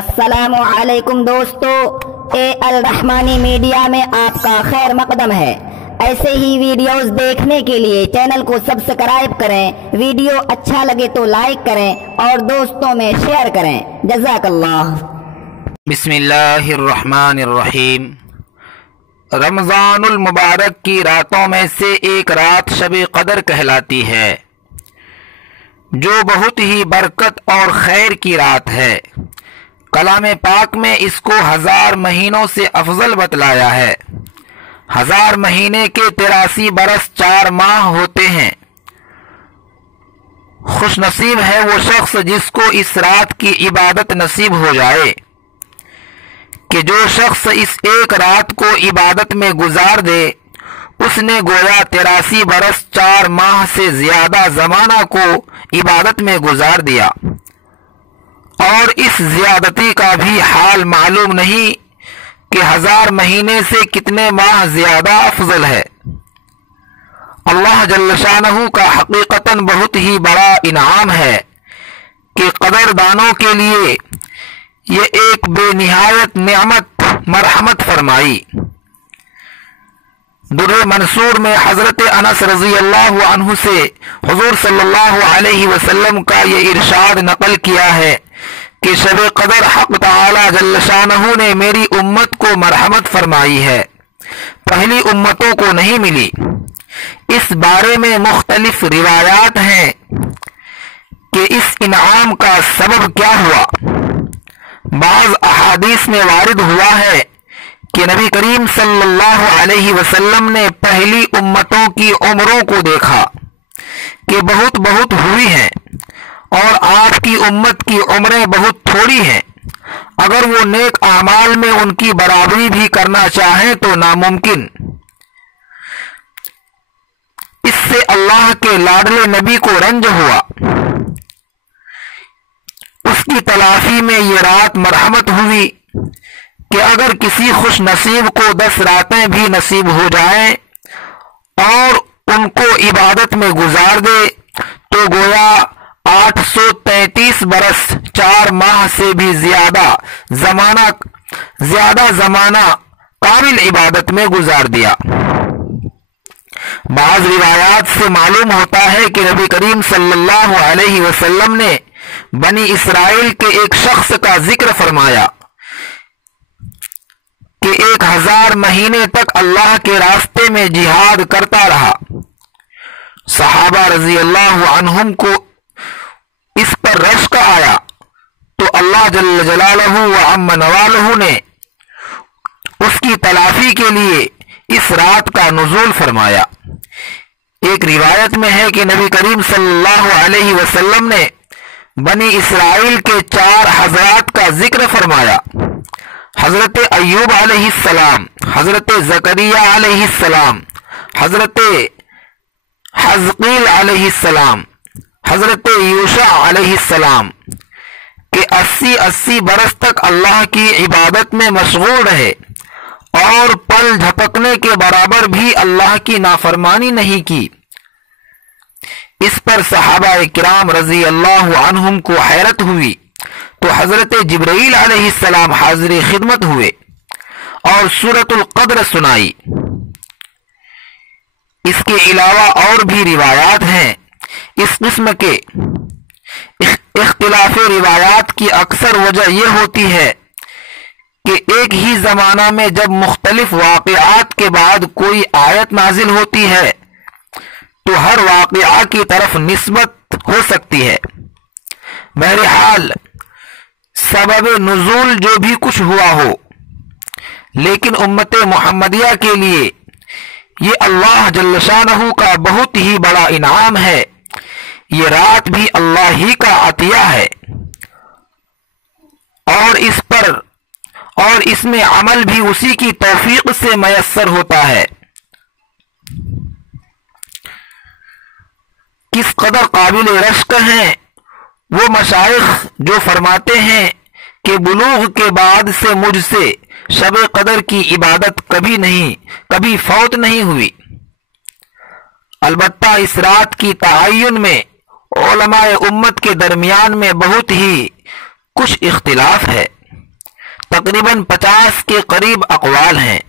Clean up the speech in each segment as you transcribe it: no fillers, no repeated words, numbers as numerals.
السلام علیکم دوستو، اے الرحمانی میڈیا میں آپ کا خیر مقدم ہے۔ ایسے ہی ویڈیوز دیکھنے کے لیے چینل کو سبسکرائب کریں، ویڈیو اچھا لگے تو لائک کریں اور دوستوں میں شیئر کریں۔ جزاک اللہ۔ بسم اللہ الرحمن الرحیم۔ رمضان المبارک کی راتوں میں سے ایک رات شب قدر کہلاتی ہے، جو بہت ہی برکت اور خیر کی رات ہے۔ کلام پاک میں اس کو 1000 مہینوں سے افضل بتلایا ہے۔ 1000 مہینے کے 83 برس 4 ماہ ہوتے ہیں۔ خوش نصیب ہے وہ شخص جس کو اس رات کی عبادت نصیب ہو جائے، کہ جو شخص اس ایک رات کو عبادت میں گزار دے، اس نے گویا 83 برس 4 ماہ سے زیادہ زمانہ کو عبادت میں گزار دیا، اور اس زیادتی کا بھی حال معلوم نہیں کہ 1000 مہینے سے کتنے ماہ زیادہ افضل ہے۔ اللہ جل شانہ کا حقیقتاً بہت ہی بڑا انعام ہے کہ قدر دانوں کے لیے یہ ایک بے نہایت نعمت مرحمت فرمائی۔ در منصور میں حضرت انس رضی اللہ عنہ سے حضور صلی اللہ علیہ وسلم کا یہ ارشاد نقل کیا ہے کہ شب قدر حق تعالی جل شانہ نے میری امت کو مرحمت فرمائی ہے، پہلی امتوں کو نہیں ملی۔ اس بارے میں مختلف روایات ہیں کہ اس انعام کا سبب کیا ہوا۔ بعض احادیث میں وارد ہوا ہے کہ نبی کریم صلی اللہ علیہ وسلم نے پہلی امتوں کی عمروں کو دیکھا کہ بہت ہوئی ہیں، اور آپ کی امت کی عمریں بہت تھوڑی ہیں۔ اگر وہ نیک اعمال میں ان کی برابری بھی کرنا چاہیں تو ناممکن۔ اس سے اللہ کے لاڈلے نبی کو رنج ہوا۔ اس کی تلافی میں یہ رات مرحمت ہوئی کہ اگر کسی خوش نصیب کو 10 راتیں بھی نصیب ہو جائیں اور ان کو عبادت میں گزار دے تو گویا 833 برس 4 ماہ سے بھی زیادہ زمانہ کامل عبادت میں گزار دیا۔ بعض روایات سے معلوم ہوتا ہے کہ نبی کریم صلی اللہ علیہ وسلم نے بنی اسرائیل کے ایک شخص کا ذکر فرمایا کہ 1000 مہینے تک اللہ کے راستے میں جہاد کرتا رہا۔ صحابہ رضی اللہ عنہم کو اس پر رشک آیا تو اللہ جل جلالہ و عم نوالہ نے اس کی تلافی کے لیے اس رات کا نزول فرمایا۔ ایک روایت میں ہے کہ نبی کریم صلی اللہ علیہ وسلم نے بنی اسرائیل کے 4 حضرات کا ذکر فرمایا، حضرت ایوب علیہ السلام، حضرت زکریا علیہ السلام، حضرت حزقیل علیہ السلام، حضرت یوشع علیہ السلام، کہ 80 برس تک اللہ کی عبادت میں مشغول رہے اور پل جھپکنے کے برابر بھی اللہ کی نافرمانی نہیں کی۔ اس پر صحابہ کرام رضی اللہ عنہم کو حیرت ہوئی تو حضرت جبرائیل علیہ السلام حاضر خدمت ہوئے اور سورۃ القدر سنائی۔ اس کے علاوہ اور بھی روایات ہیں۔ اس قسم کے اختلاف روایات کی اکثر وجہ یہ ہوتی ہے کہ ایک ہی زمانہ میں جب مختلف واقعات کے بعد کوئی آیت نازل ہوتی ہے تو ہر واقعہ کی طرف نسبت ہو سکتی ہے۔ بہرحال سبب نزول جو بھی کچھ ہوا ہو، لیکن امت محمدیہ کے لیے یہ اللہ جل شانہ کا بہت ہی بڑا انعام ہے۔ یہ رات بھی اللہ ہی کا عطیہ ہے، اور اس میں عمل بھی اسی کی توفیق سے میسر ہوتا ہے۔ کس قدر قابل رشک ہیں وہ مشائخ جو فرماتے ہیں کہ بلوغ کے بعد سے مجھ سے شب قدر کی عبادت کبھی فوت نہیں ہوئی۔ البتہ اس رات کی تعین میں علماء امت کے درمیان میں بہت ہی کچھ اختلاف ہے۔ تقریباً 50 کے قریب اقوال ہیں۔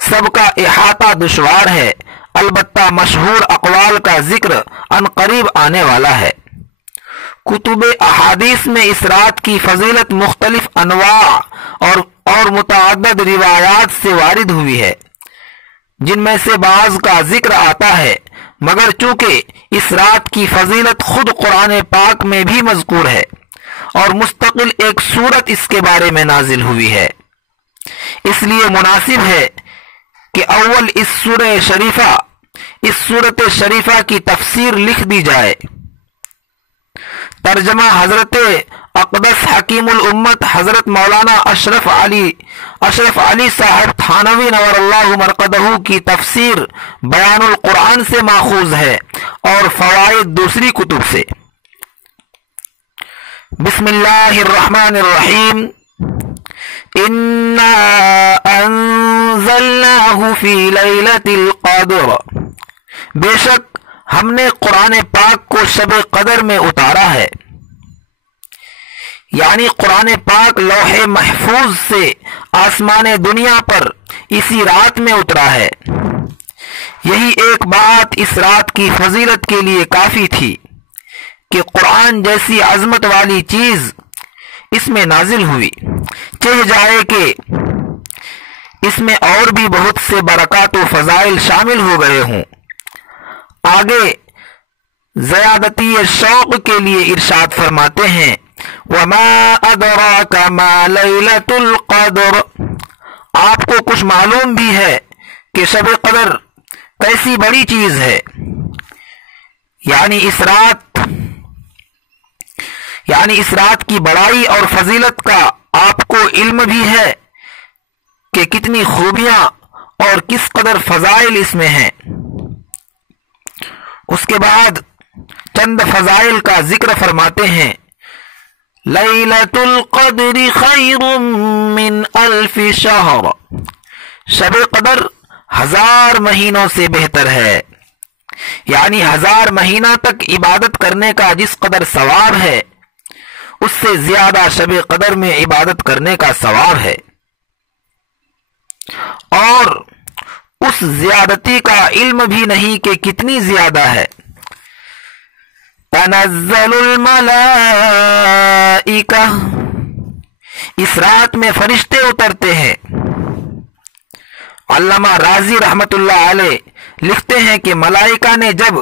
سب کا احاطہ دشوار ہے، البتہ مشہور اقوال کا ذکر عنقریب آنے والا ہے۔ کتب احادیث میں اس رات کی فضیلت مختلف انواع اور متعدد روایات سے وارد ہوئی ہے، جن میں سے بعض کا ذکر آتا ہے، مگر چونکہ اس رات کی فضیلت خود قرآن پاک میں بھی مذکور ہے اور مستقل ایک سورت اس کے بارے میں نازل ہوئی ہے، اس لیے مناسب ہے کہ اول اس سورت شریفہ کی تفسیر لکھ دی جائے۔ ترجمہ حضرت اقدس حکیم الامت حضرت مولانا اشرف علی صاحب تھانوی نور اللہ مرقدہ کی تفسیر بیان القرآن سے ماخوذ ہے اور فوائد دوسری کتب سے۔ بسم اللہ الرحمن الرحیم۔ انا انزلناہ فی لیلۃ القدر، بے شک ہم نے قرآن پاک کو شب قدر میں اتارا ہے، یعنی قرآن پاک لوح محفوظ سے آسمان دنیا پر اسی رات میں اترا ہے۔ یہی ایک بات اس رات کی فضیلت کے لیے کافی تھی کہ قرآن جیسی عظمت والی چیز اس میں نازل ہوئی، چاہ جائے کہ اس میں اور بھی بہت سے برکات و فضائل شامل ہو گئے ہوں۔ آگے زیادتی شوق کے لیے ارشاد فرماتے ہیں، وَمَا أَدْرَاكَ مَا لَيْلَةُ الْقَدْرِ، آپ کو کچھ معلوم بھی ہے کہ شب قدر کیسی بڑی چیز ہے، یعنی اس رات کی بڑائی اور فضیلت کا آپ کو علم بھی ہے کہ کتنی خوبیاں اور کس قدر فضائل اس میں ہیں۔ اس کے بعد چند فضائل کا ذکر فرماتے ہیں، لیلۃ القدر خیر من الف شہر، شب قدر 1000 مہینوں سے بہتر ہے، یعنی 1000 مہینہ تک عبادت کرنے کا جس قدر ثواب ہے، اس سے زیادہ شب قدر میں عبادت کرنے کا ثواب ہے، اور اس زیادتی کا علم بھی نہیں کہ کتنی زیادہ ہے۔ تنزل الملائکہ، اس رات میں فرشتے اترتے ہیں۔ علامہ رازی رحمت اللہ علیہ لکھتے ہیں کہ ملائکہ نے جب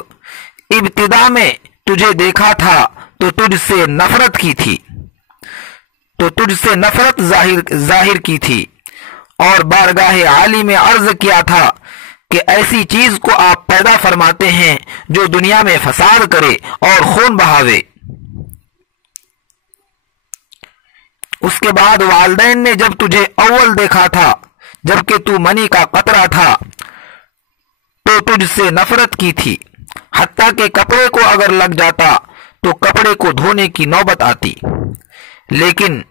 ابتدا میں تجھے دیکھا تھا تو تجھ سے نفرت ظاہر کی تھی، اور بارگاہ عالی میں عرض کیا تھا کہ ایسی چیز کو آپ پیدا فرماتے ہیں جو دنیا میں فساد کرے اور خون بہاوے۔ اس کے بعد والدین نے جب تجھے اول دیکھا تھا جبکہ تو منی کا قطرہ تھا تو تجھ سے نفرت کی تھی، حتیٰ کہ کپڑے کو اگر لگ جاتا تو کپڑے کو دھونے کی نوبت آتی، لیکن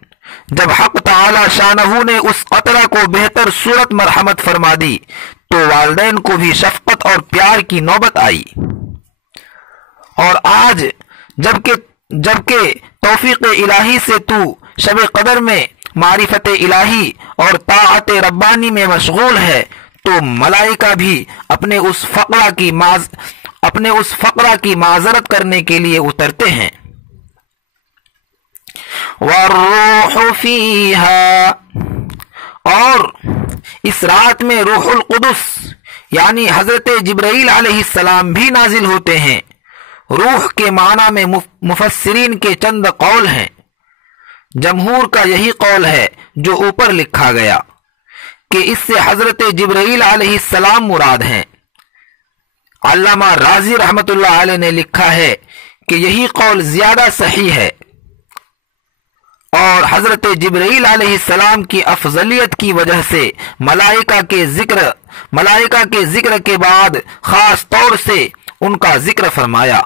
جب حق تعالی شانہ نے اس قطرہ کو بہتر صورت مرحمت فرما دی تو والدین کو بھی شفقت اور پیار کی نوبت آئی۔ اور آج جبکہ توفیق الہی سے تو شب قدر میں معرفت الہی اور طاعت ربانی میں مشغول ہے، تو ملائکہ بھی اپنے اس فقرہ کی معذرت کرنے کے لیے اترتے ہیں۔ والروح فیہا، اور اس رات میں روح القدس یعنی حضرت جبرائیل علیہ السلام بھی نازل ہوتے ہیں۔ روح کے معنی میں مفسرین کے چند قول ہیں، جمہور کا یہی قول ہے جو اوپر لکھا گیا کہ اس سے حضرت جبرائیل علیہ السلام مراد ہیں۔ علامہ رازی رحمت اللہ علیہ نے لکھا ہے کہ یہی قول زیادہ صحیح ہے، اور حضرت جبرائیل علیہ السلام کی افضلیت کی وجہ سے ملائکہ کے ذکر کے بعد خاص طور سے ان کا ذکر فرمایا۔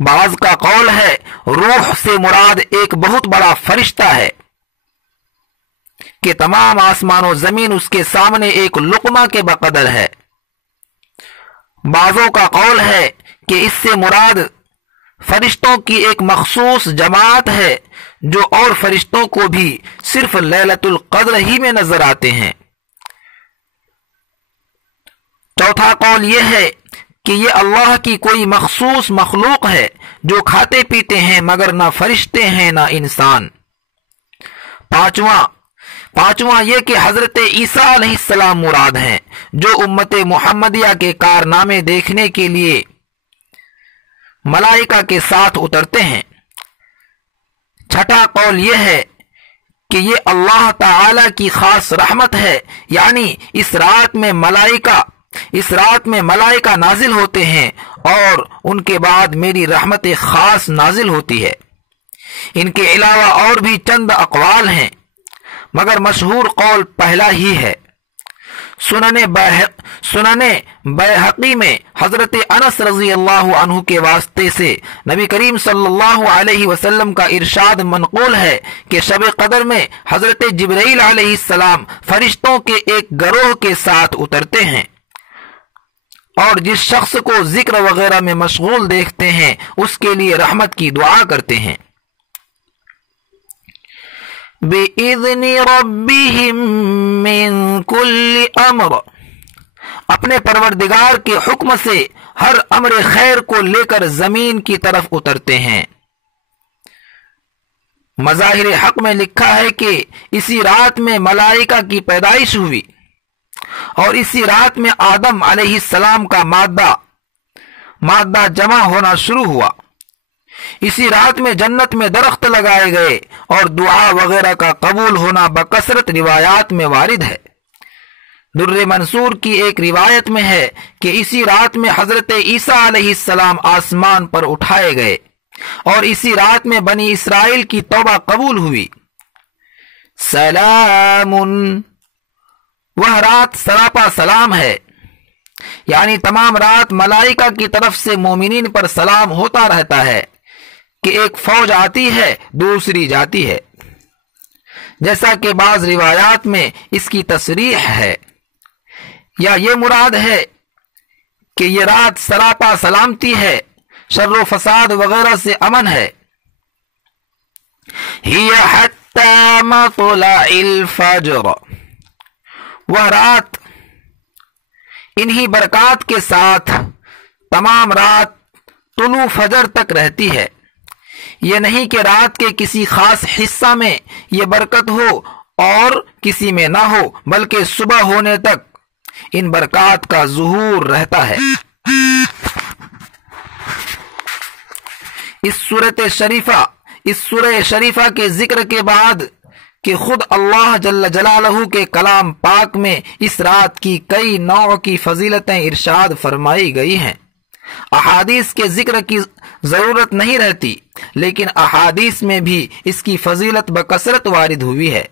بعض کا قول ہے روح سے مراد ایک بہت بڑا فرشتہ ہے کہ تمام آسمان و زمین اس کے سامنے ایک لقمہ کے بقدر ہے۔ بعضوں کا قول ہے کہ اس سے مراد فرشتوں کی ایک مخصوص جماعت ہے جو اور فرشتوں کو بھی صرف لیلۃ القدر ہی میں نظر آتے ہیں۔ چوتھا قول یہ ہے کہ یہ اللہ کی کوئی مخصوص مخلوق ہے جو کھاتے پیتے ہیں مگر نہ فرشتے ہیں نہ انسان۔ پانچواں یہ کہ حضرت عیسیٰ علیہ السلام مراد ہیں جو امت محمدیہ کے کارنامے دیکھنے کے لیے ملائکہ کے ساتھ اترتے ہیں۔ چھٹا قول یہ ہے کہ یہ اللہ تعالی کی خاص رحمت ہے، یعنی اس رات میں ملائکہ نازل ہوتے ہیں اور ان کے بعد میری رحمت خاص نازل ہوتی ہے۔ ان کے علاوہ اور بھی چند اقوال ہیں مگر مشہور قول پہلا ہی ہے۔ سنن بیہقی میں حضرت انس رضی اللہ عنہ کے واسطے سے نبی کریم صلی اللہ علیہ وسلم کا ارشاد منقول ہے کہ شب قدر میں حضرت جبرائیل علیہ السلام فرشتوں کے ایک گروہ کے ساتھ اترتے ہیں اور جس شخص کو ذکر وغیرہ میں مشغول دیکھتے ہیں اس کے لیے رحمت کی دعا کرتے ہیں۔ بِإِذْنِ رَبِّهِمْ مِنْ كُلِّ أَمْرٍ، اپنے پروردگار کے حکم سے ہر امر خیر کو لے کر زمین کی طرف اترتے ہیں۔ مظاہر حق میں لکھا ہے کہ اسی رات میں ملائکہ کی پیدائش ہوئی اور اسی رات میں آدم علیہ السلام کا مادہ جمع ہونا شروع ہوا۔ اسی رات میں جنت میں درخت لگائے گئے اور دعا وغیرہ کا قبول ہونا بکثرت روایات میں وارد ہے۔ در منصور کی ایک روایت میں ہے کہ اسی رات میں حضرت عیسیٰ علیہ السلام آسمان پر اٹھائے گئے اور اسی رات میں بنی اسرائیل کی توبہ قبول ہوئی۔ سلام، وہ رات سراپا سلام ہے، یعنی تمام رات ملائکہ کی طرف سے مومنین پر سلام ہوتا رہتا ہے کہ ایک فوج آتی ہے دوسری جاتی ہے، جیسا کہ بعض روایات میں اس کی تصریح ہے، یا یہ مراد ہے کہ یہ رات سراپا سلامتی ہے، شر و فساد وغیرہ سے امن ہے۔ ہی حتی مطلع الفجر، وہ رات انہی برکات کے ساتھ تمام رات طلوع فجر تک رہتی ہے۔ یہ نہیں کہ رات کے کسی خاص حصہ میں یہ برکت ہو اور کسی میں نہ ہو، بلکہ صبح ہونے تک ان برکات کا ظہور رہتا ہے۔ اس سورہ شریفہ کے ذکر کے بعد کہ خود اللہ جل جلالہ کے کلام پاک میں اس رات کی کئی نوع کی فضیلتیں ارشاد فرمائی گئی ہیں۔ احادیث کے ذکر کی ضرورت نہیں رہتی، لیکن احادیث میں بھی اس کی فضیلت بکثرت وارد ہوئی ہے۔